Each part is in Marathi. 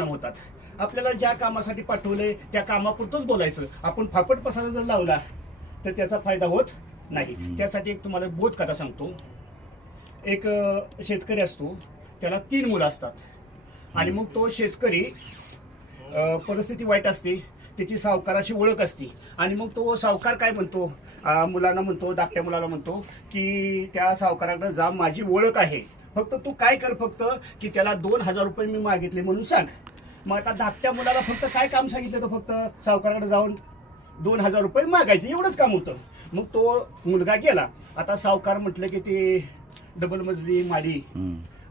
होतात. आपल्याला ज्या कामासाठी पाठवले त्या कामापुरतच बोलायचं. आपण फापट पसारा जर लावला तर त्याचा फायदा होत नाही. त्यासाठी एक तुम्हाला बोध कथा सांगतो. एक शेतकरी असतो, त्याला 3 मुलं असतात आणि मग तो शेतकरी परिस्थिती वाईट असते, त्याची सावकाराशी ओळख असते आणि मग तो सावकार काय म्हणतो, मुलांना म्हणतो, धाकट्या मुलाला म्हणतो की त्या सावकाराकडे जा, माझी ओळख आहे, फक्त तू काय कर, फक्त की त्याला 2000 रुपये मी मागितले म्हणून सांग. मग आता धाकट्या मुलाला फक्त काय काम सांगितलं, तर फक्त सावकाराकडे जाऊन 2000 रुपये मागायचे, एवढंच काम होतं. मग तो मुलगा गेला. आता सावकार म्हटलं की ते डबल मजली माडी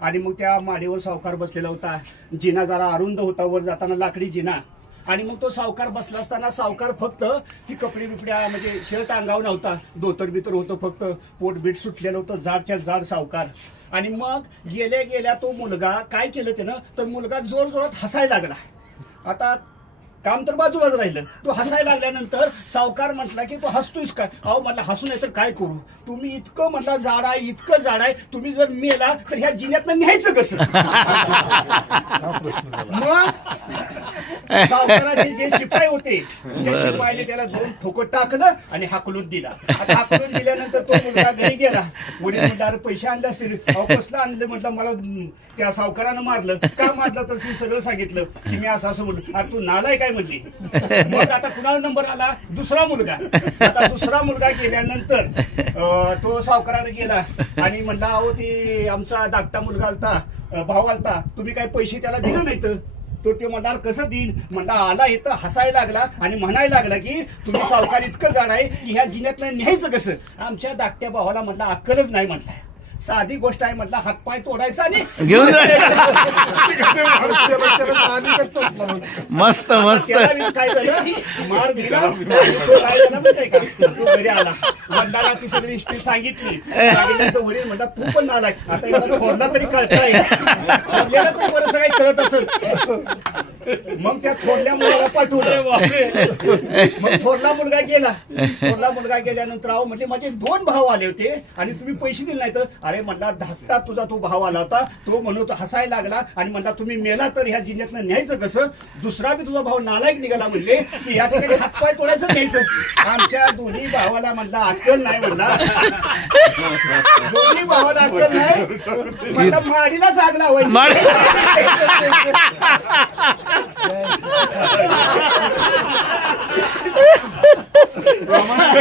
आणि मग त्या माडीवर सावकार बसलेला होता. जिना जरा अरुंद होता, वर जाताना लाकडी जिना. आणि मग तो सावकार बसला असताना सावकार फक्त ती कपडे बिपड्या म्हणजे शर्ट अंगावर नव्हता, धोतर बितर होतं, फक्त पोट बीट सुटलेलं होतं, जाडच्या जाड सावकार. आणि मग गेल्या गेल्या तो मुलगा काय केलं त्यानं, तर मुलगा जोर जोरात हसायला लागला. आता काम तर बाजूलाच राहिलं. तो हसायला लागल्यानंतर सावकार म्हटला की तो हसतोयस काय? अहो म्हटलं हसू नाही तर काय करू, तुम्ही इतकं म्हटलं जाड आहे, इतकं जाड आहे, तुम्ही जर मेला तर ह्या जिन्यातनं न्यायचं कसं? मग सावकाराचे जे शिपाई होते त्या शिपाईने त्याला 2 ठोकं टाकलं आणि हाकलून दिला. आता हाकलून दिल्यानंतर तो मुलगा घरी गेला. वडील म्हटलं पैसे आणले असतील. अहो कसलं आणलं? म्हटलं मला त्या सावकारानं मारलं. का मारलं तर ती सगळं सांगितलं की मी असं असं म्हणलं. आता तू नालाय काय म्हणली. मग आता कुणाला नंबर आला? दुसरा मुलगा. आता दुसरा मुलगा गेल्यानंतर तो सावकाराने गेला आणि म्हणला अहो ते आमचा धाकटा मुलगा आलता, भाऊ आलता, तुम्ही काय पैसे त्याला दिले नाहीत? तो ते म्हणणार कसं देईल? म्हणला आला इथं हसायला लागला आणि म्हणायला लागला की तुम्ही सावकार इतकं जाण आहे की ह्या जिन्यातनं न्यायचं कसं? आमच्या धाकट्या भावाला म्हटलं अक्कलच नाही. म्हटलं साधी गोष्ट आहे, म्हटलं हातपाय तोडायचा आणि घेऊन मस्त मस्त काय झालं, मार दिला. काय झालं माहितीये का, तो घरी आला, वडिलांना ती सगळी हिस्ट्री सांगितली. सांगितल्यानंतर वडील म्हणला तू पण आलाय, आता याला थोरला तरी कळताय, थोरल्याला तर बरंच काही कळत असेल. मग त्या थोरल्या मुलाला पाठवलं. मग थोरला मुलगा गेला. थोरला मुलगा गेल्यानंतर अहो म्हणजे माझे 2 भाऊ आले होते आणि तुम्ही पैसे दिले नाहीत. अरे म्हटला धाकटा तुझा तो भाव आला होता, तो म्हणतो हसायला लागला आणि म्हणला तुम्ही मेला तर ह्या जिन्यातनं न्यायचं कसं? दुसरा बी तुझा भाऊ नालायक निघाला म्हणले की या ठिकाणी हातपाय तोडायचं न्यायचं. आमच्या दोन्ही भावाला म्हणला अक्कल नाही. म्हणला दोन्ही भावाला अक्कल नाही. म्हणला माडीलाच आग लावायची.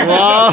वाह